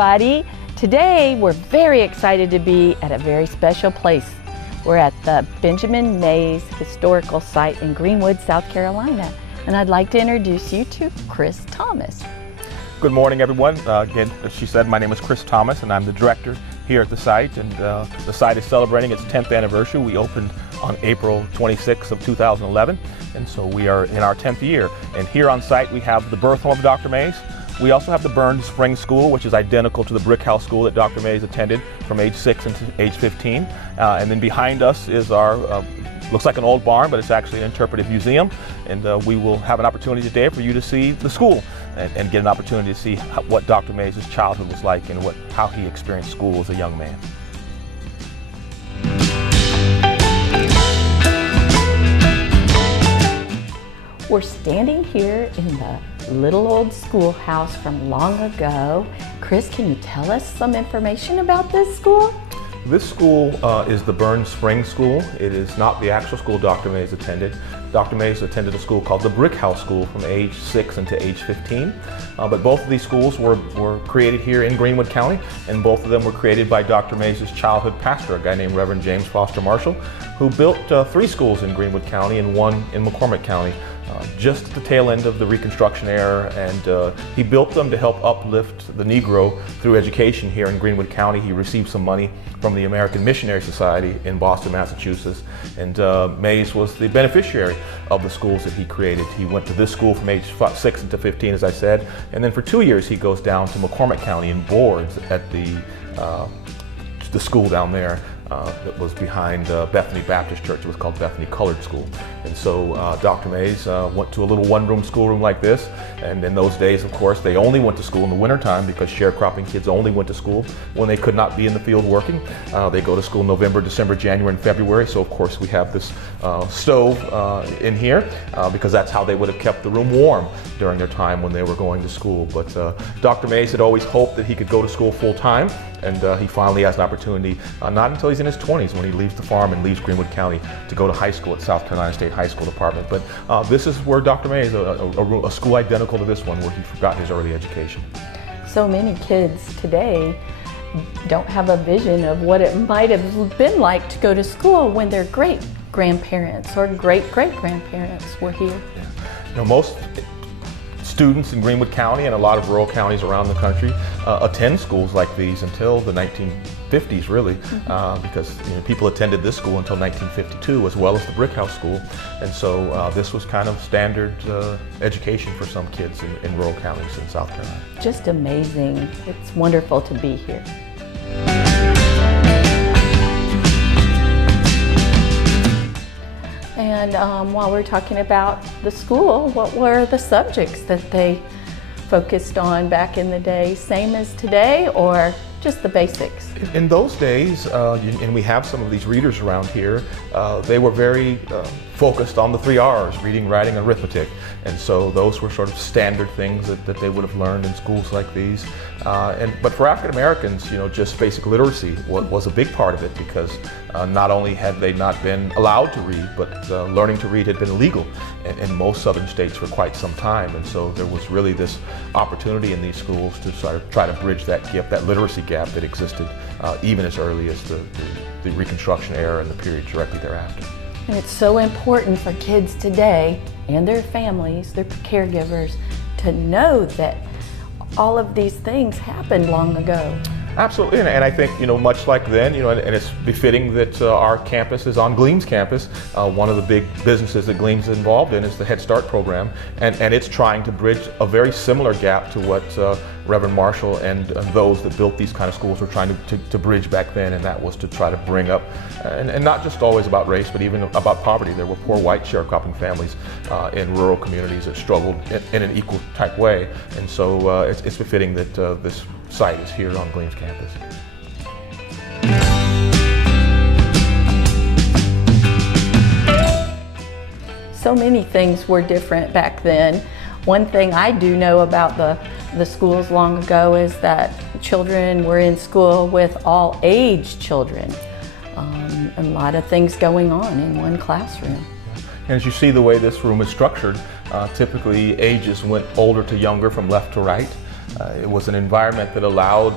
everybody. Today we're very excited to be at a very special place. We're at the Benjaimin E historical site in Greenwood, South Carolina. And I'd like to introduce you to Chris Thomas. Good morning, everyone. Again, as she said, my name is Chris Thomas and I'm the director here at the site. And the site is celebrating its 10th anniversary. We opened on April 26th of 2011. And so we are in our 10th year. And here on site we have the birth home of Dr. Mays. We also have the Burns Spring School, which is identical to the brick house school that Dr. Mays attended from age 6 until age 15. And then behind us is our, looks like an old barn, but it's actually an interpretive museum. And we will have an opportunity today for you to see the school and get an opportunity to see what Dr. Mays' childhood was like and how he experienced school as a young man. We're standing here in the little old schoolhouse from long ago. Chris, can you tell us some information about this school? This school is the Burns Spring School. It is not the actual school Dr. Mays attended. Dr. Mays attended a school called the Brick House School from age 6 until age 15. But both of these schools were created here in Greenwood County, and both of them were created by Dr. Mays' childhood pastor, a guy named Reverend James Foster Marshall, who built 3 schools in Greenwood County and 1 in McCormick County. Just at the tail end of the Reconstruction era, and he built them to help uplift the Negro through education here in Greenwood County. He received some money from the American Missionary Society in Boston, Massachusetts, and Mays was the beneficiary of the schools that he created. He went to this school from age 6 to 15, as I said, and then for 2 years he goes down to McCormick County and boards at the school down there. That was behind Bethany Baptist Church. It was called Bethany Colored School. And so Dr. Mays went to a little one-room schoolroom like this. And in those days, of course, they only went to school in the wintertime because sharecropping kids only went to school when they could not be in the field working. They go to school November, December, January, and February. So of course we have this stove in here because that's how they would have kept the room warm during their time when they were going to school. But Dr. Mays had always hoped that he could go to school full-time, and he finally has an opportunity, not until he's in his 20s when he leaves the farm and leaves Greenwood County to go to high school at South Carolina State High School Department. But this is where Dr. Mays, a school identical to this one, where he got his early education. So many kids today don't have a vision of what it might have been like to go to school when their great-grandparents or great-great-grandparents were here. Yeah. You know, most students in Greenwood County and a lot of rural counties around the country attend schools like these until the 1950s, really, because people attended this school until 1952, as well as the Brick House School, and so this was kind of standard education for some kids in rural counties in South Carolina. Just amazing. It's wonderful to be here. And while we're talking about the school, what were the subjects that they focused on back in the day? Same as today, or just the basics? In those days, and we have some of these readers around here, they were very focused on the 3 R's, reading, writing, and arithmetic. And so those were sort of standard things that they would have learned in schools like these. But for African Americans, just basic literacy was a big part of it, because not only had they not been allowed to read, but learning to read had been illegal in most southern states for quite some time. And so there was really this opportunity in these schools to sort of try to bridge that gap, that literacy gap that existed even as early as the Reconstruction era and the period directly thereafter. And it's so important for kids today and their families, their caregivers, to know that all of these things happened long ago. Absolutely, and I think, much like then, and it's befitting that our campus is on Gleam's campus. One of the big businesses that Gleam's is involved in is the Head Start program, and it's trying to bridge a very similar gap to what Reverend Marshall and those that built these kind of schools were trying to bridge back then, and that was to try to bring up, and not just always about race, but even about poverty. There were poor white sharecropping families in rural communities that struggled in an equal type way, and so it's befitting that this site is here on Gleam's campus. So many things were different back then. One thing I do know about the schools long ago is that children were in school with all age children. A lot of things going on in one classroom. And as you see the way this room is structured, typically ages went older to younger from left to right. It was an environment that allowed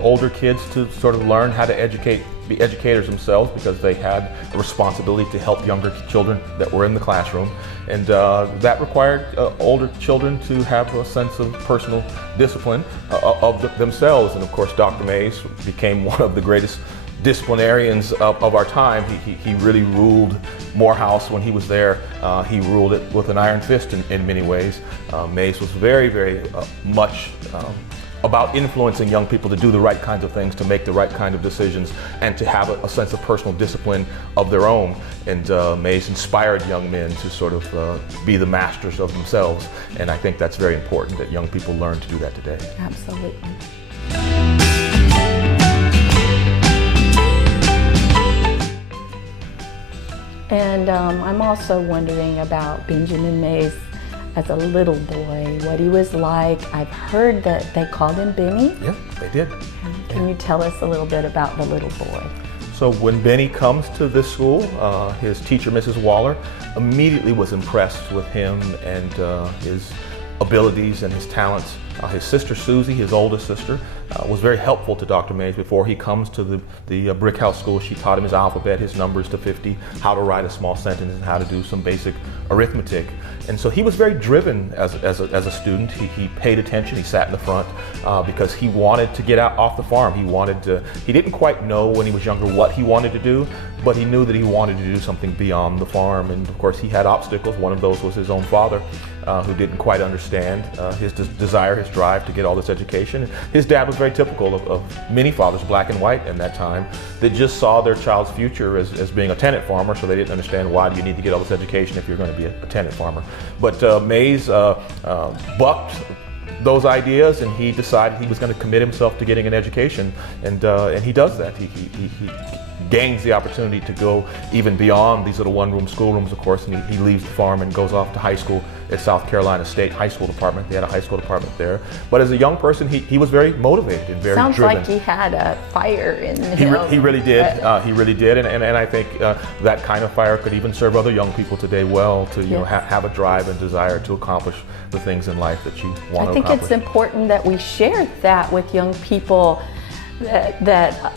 older kids to sort of learn how to be educators themselves, because they had a responsibility to help younger children that were in the classroom. And that required older children to have a sense of personal discipline of themselves. And of course, Dr. Mays became one of the greatest disciplinarians of our time. He really ruled Morehouse when he was there. He ruled it with an iron fist in many ways. Mays was very, very much about influencing young people to do the right kinds of things, to make the right kind of decisions, and to have a sense of personal discipline of their own. And Mays inspired young men to sort of be the masters of themselves. And I think that's very important that young people learn to do that today. Absolutely. And I'm also wondering about Benjaimin Mays as a little boy, what he was like. I've heard that they called him Benny. Yeah, they did. Can you tell us a little bit about the little boy? So when Benny comes to this school, his teacher, Mrs. Waller, immediately was impressed with him and his abilities and his talents. His sister Susie, his oldest sister, was very helpful to Dr. Mays. Before he comes to the Brick House School, she taught him his alphabet, his numbers to 50, how to write a small sentence, and how to do some basic arithmetic. And so he was very driven as a student. He paid attention. He sat in the front because he wanted to get out off the farm. He didn't quite know when he was younger what he wanted to do, but he knew that he wanted to do something beyond the farm. And of course, he had obstacles. One of those was his own father, who didn't quite understand his desire, his drive to get all this education. His dad was very typical of many fathers, black and white in that time, that just saw their child's future as being a tenant farmer, so they didn't understand, why do you need to get all this education if you're going to be a tenant farmer. But Mays bucked those ideas, and he decided he was going to commit himself to getting an education, and he does that. He gains the opportunity to go even beyond these little one-room schoolrooms, of course, and he leaves the farm and goes off to high school at South Carolina State High School Department. They had a high school department there. But as a young person, he was very motivated and very Sounds driven. like he had a fire in him. He really did. He really did, and I think that kind of fire could even serve other young people today well to have a drive and desire to accomplish the things in life that you want to accomplish. I think it's important that we share that with young people, that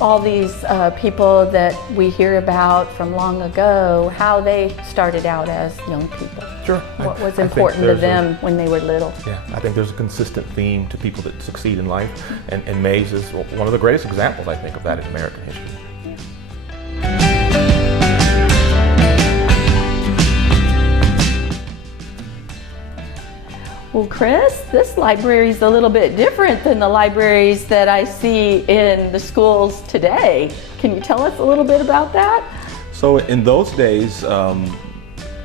all these people that we hear about from long ago, how they started out as young people. Sure. What was important to them when they were little. Yeah, I think there's a consistent theme to people that succeed in life, and Mays is one of the greatest examples, I think, of that in American history. Well, Chris, this library is a little bit different than the libraries that I see in the schools today. Can you tell us a little bit about that? So in those days,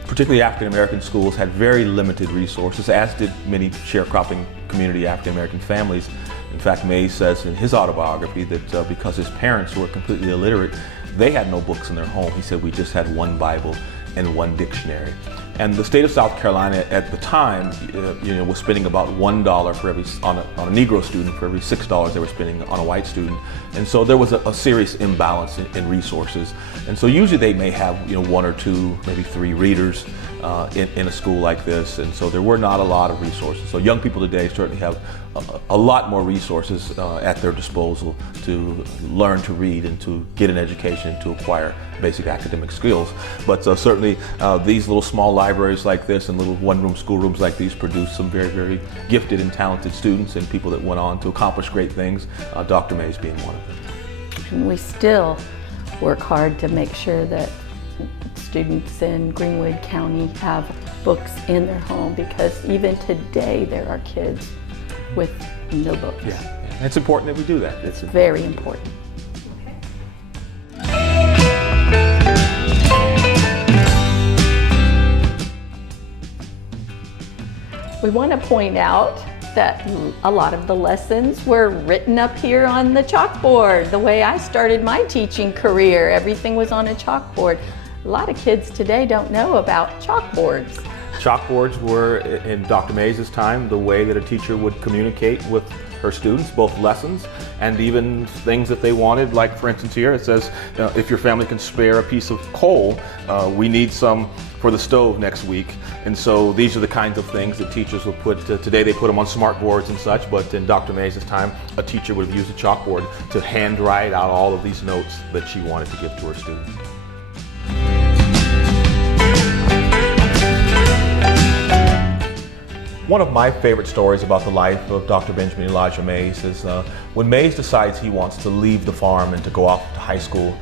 particularly African-American schools had very limited resources, as did many sharecropping community African-American families. In fact, Mays says in his autobiography that because his parents were completely illiterate, they had no books in their home. He said, we just had one Bible and one dictionary. And the state of South Carolina at the time, was spending about $1 for on a Negro student for every $6 they were spending on a white student. And so there was a serious imbalance in resources. And so usually they may have, one or two, maybe three readers in a school like this. And so there were not a lot of resources. So young people today certainly have a lot more resources at their disposal to learn to read and to get an education and to acquire basic academic skills. But certainly these little small libraries like this and little one-room schoolrooms like these produce some very, very gifted and talented students and people that went on to accomplish great things, Dr. Mays being one of them. And we still work hard to make sure that students in Greenwood County have books in their home, because even today there are kids with no books. Yeah, it's important that we do that. It's very important. We want to point out that a lot of the lessons were written up here on the chalkboard. The way I started my teaching career, everything was on a chalkboard. A lot of kids today don't know about chalkboards. Chalkboards were, in Dr. Mays' time, the way that a teacher would communicate with her students, both lessons and even things that they wanted. Like, for instance, here it says, if your family can spare a piece of coal, we need some for the stove next week. And so these are the kinds of things that teachers will put, today they put them on smart boards and such, but in Dr. Mays' time, a teacher would have used a chalkboard to hand write out all of these notes that she wanted to give to her students. One of my favorite stories about the life of Dr. Benjaimin Elijah Mays is when Mays decides he wants to leave the farm and to go off to high school,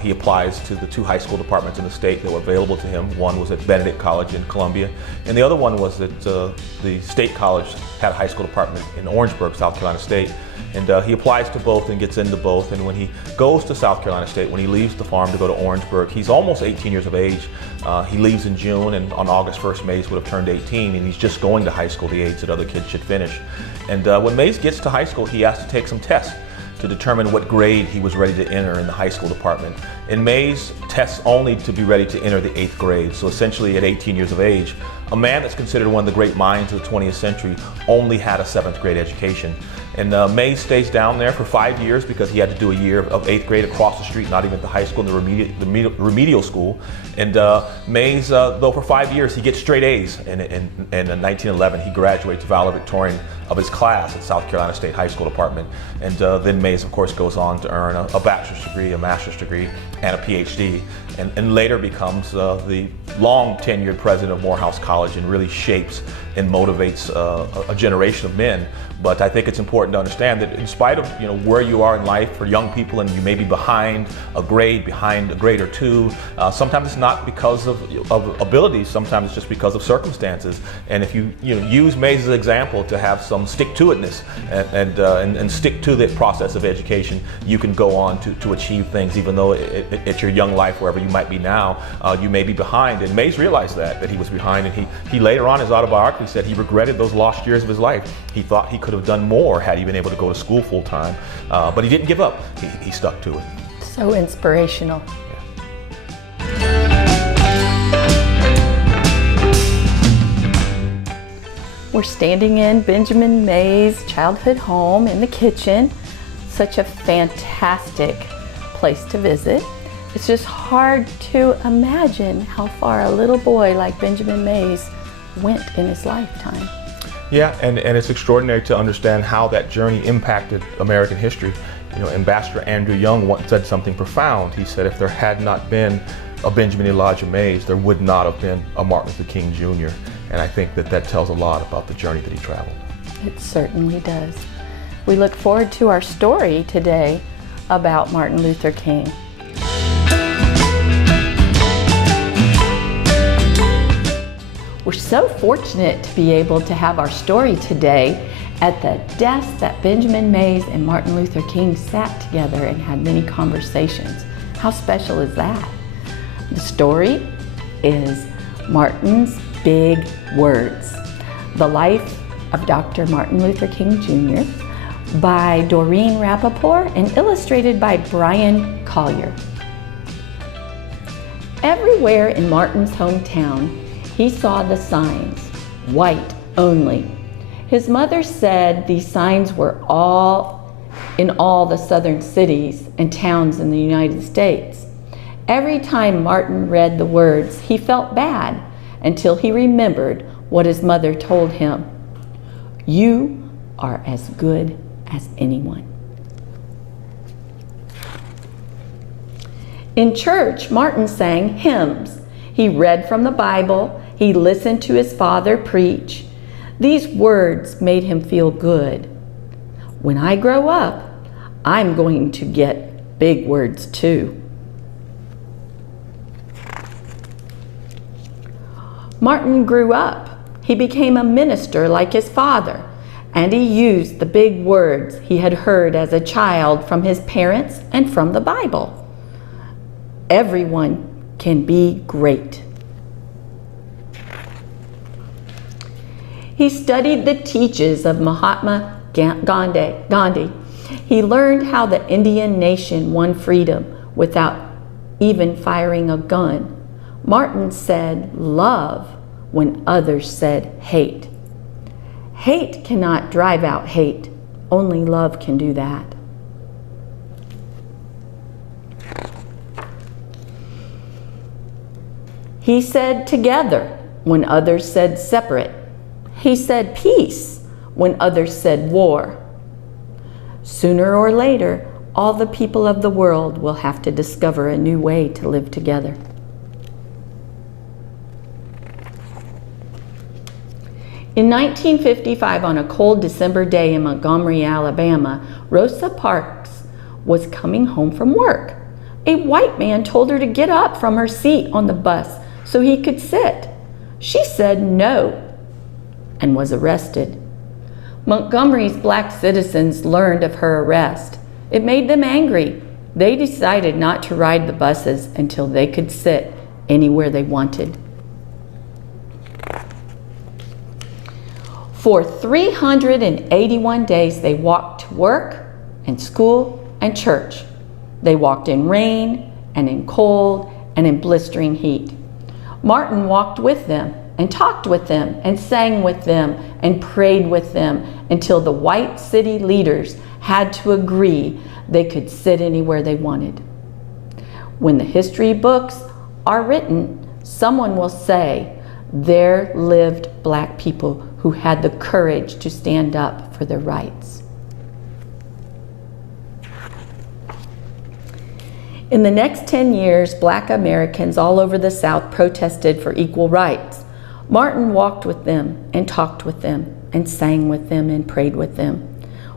he applies to the 2 high school departments in the state that were available to him. One was at Benedict College in Columbia, and the other one was at the State College had a high school department in Orangeburg, South Carolina State. And he applies to both and gets into both. And when he goes to South Carolina State, when he leaves the farm to go to Orangeburg, he's almost 18 years of age. He leaves in June, and on August 1st, Mays would have turned 18, and he's just going to high school the age that other kids should finish. And when Mays gets to high school, he has to take some tests to determine what grade he was ready to enter in the high school department. And Mays tests only to be ready to enter the 8th grade. So essentially at 18 years of age, a man that's considered one of the great minds of the 20th century only had a 7th grade education. And Mays stays down there for 5 years because he had to do a year of 8th grade across the street, not even at the high school, in the remedial school. And Mays, though for 5 years, he gets straight A's. And in 1911, he graduates valedictorian of his class at South Carolina State High School Department. And then Mays, of course, goes on to earn a bachelor's degree, a master's degree, and a PhD. And later becomes the long tenured president of Morehouse College and really shapes and motivates a generation of men. But I think it's important to understand that in spite of where you are in life for young people, and you may be behind a grade or two, sometimes it's not because of abilities, sometimes it's just because of circumstances. And if you use Mays as an example to have some stick-to-itness and stick to the process of education, you can go on to achieve things, even though at your young life, wherever you might be now, you may be behind. And Mays realized that he was behind, and he later on in his autobiography said he regretted those lost years of his life. He thought he could have done more had he been able to go to school full time, but he didn't give up. He stuck to it. So inspirational. We're standing in Benjaimin Mays' childhood home in the kitchen. Such a fantastic place to visit. It's just hard to imagine how far a little boy like Benjaimin Mays went in his lifetime. Yeah, and it's extraordinary to understand how that journey impacted American history. Ambassador Andrew Young once said something profound. He said, if there had not been a Benjaimin Elijah Mays, there would not have been a Martin Luther King Jr. And I think that tells a lot about the journey that he traveled. It certainly does. We look forward to our story today about Martin Luther King. We're so fortunate to be able to have our story today at the desk that Benjaimin Mays and Martin Luther King sat together and had many conversations. How special is that? The story is Martin's Big Words, The Life of Dr. Martin Luther King Jr. by Doreen Rappaport and illustrated by Brian Collier. Everywhere in Martin's hometown, he saw the signs, white only. His mother said these signs were in all the southern cities and towns in the United States. Every time Martin read the words, he felt bad until he remembered what his mother told him. You are as good as anyone. In church, Martin sang hymns. He read from the Bible. He listened to his father preach. These words made him feel good. When I grow up, I'm going to get big words too. Martin grew up. He became a minister like his father, and he used the big words he had heard as a child from his parents and from the Bible. Everyone can be great. He studied the teachings of Mahatma Gandhi. He learned how the Indian nation won freedom without even firing a gun. Martin said love when others said hate. Hate cannot drive out hate. Only love can do that. He said together when others said separate. He said peace when others said war. Sooner or later, all the people of the world will have to discover a new way to live together. In 1955, on a cold December day in Montgomery, Alabama, Rosa Parks was coming home from work. A white man told her to get up from her seat on the bus so he could sit. She said no and was arrested. Montgomery's black citizens learned of her arrest. It made them angry. They decided not to ride the buses until they could sit anywhere they wanted. For 381 days, they walked to work and school and church. They walked in rain and in cold and in blistering heat. Martin walked with them and talked with them and sang with them and prayed with them until the white city leaders had to agree they could sit anywhere they wanted. When the history books are written, someone will say, there lived black people who had the courage to stand up for their rights. In the next 10 years, black Americans all over the South protested for equal rights. Martin walked with them and talked with them and sang with them and prayed with them.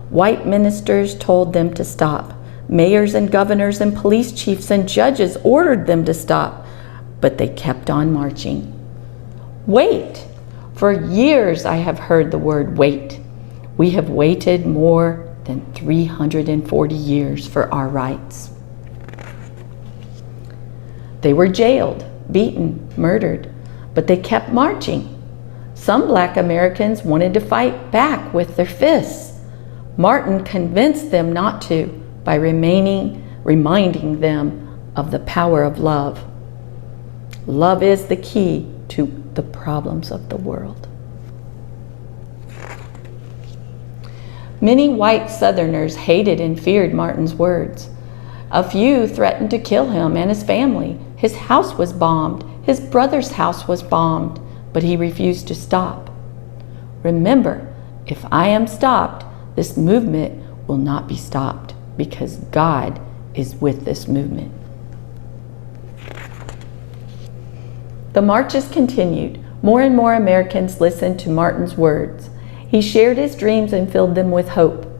White ministers told them to stop. Mayors and governors and police chiefs and judges ordered them to stop, but they kept on marching. Wait! For years I have heard the word wait. We have waited more than 340 years for our rights. They were jailed, beaten, murdered, but they kept marching. Some black Americans wanted to fight back with their fists. Martin convinced them not to by reminding them of the power of love. Love is the key to the problems of the world. Many white Southerners hated and feared Martin's words. A few threatened to kill him and his family. His house was bombed. His brother's house was bombed, but he refused to stop. Remember, if I am stopped, this movement will not be stopped because God is with this movement. The marches continued. More and more Americans listened to Martin's words. He shared his dreams and filled them with hope.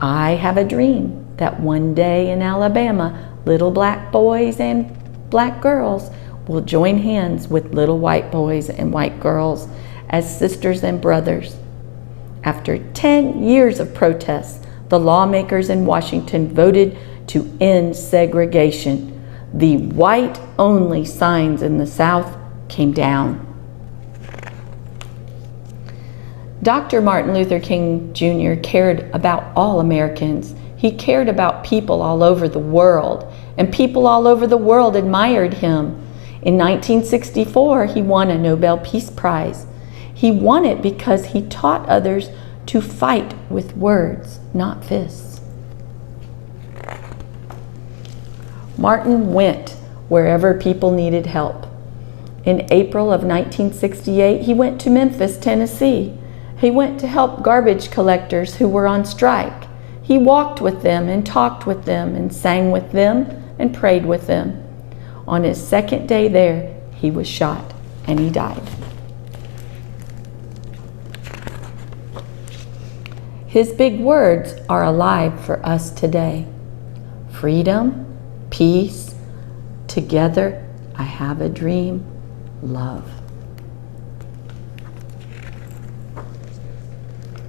I have a dream that one day in Alabama, little black boys and black girls will join hands with little white boys and white girls as sisters and brothers. After 10 years of protests, the lawmakers in Washington voted to end segregation. The white-only signs in the South came down. Dr. Martin Luther King Jr. cared about all Americans. He cared about people all over the world, and people all over the world admired him. In 1964, he won a Nobel Peace Prize. He won it because he taught others to fight with words, not fists. Martin went wherever people needed help. In April of 1968, he went to Memphis, Tennessee. He went to help garbage collectors who were on strike. He walked with them and talked with them and sang with them and prayed with them. On his second day there, he was shot and he died. His big words are alive for us today. Freedom, peace, together, I have a dream, love.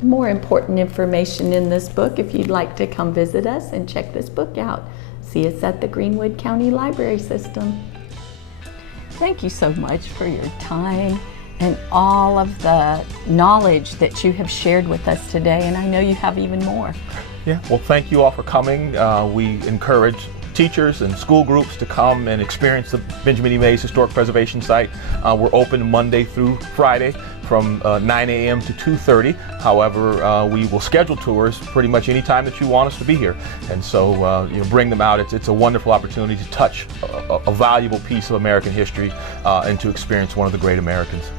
More important information in this book if you'd like to come visit us and check this book out. See us at the Greenwood County Library System. Thank you so much for your time and all of the knowledge that you have shared with us today, and I know you have even more. Yeah, well, thank you all for coming. We encourage teachers and school groups to come and experience the Benjaimin E. Mays Historic Preservation Site. We're open Monday through Friday from 9 a.m. to 2:30. However, we will schedule tours pretty much any time that you want us to be here. And so, bring them out. It's a wonderful opportunity to touch a valuable piece of American history and to experience one of the great Americans.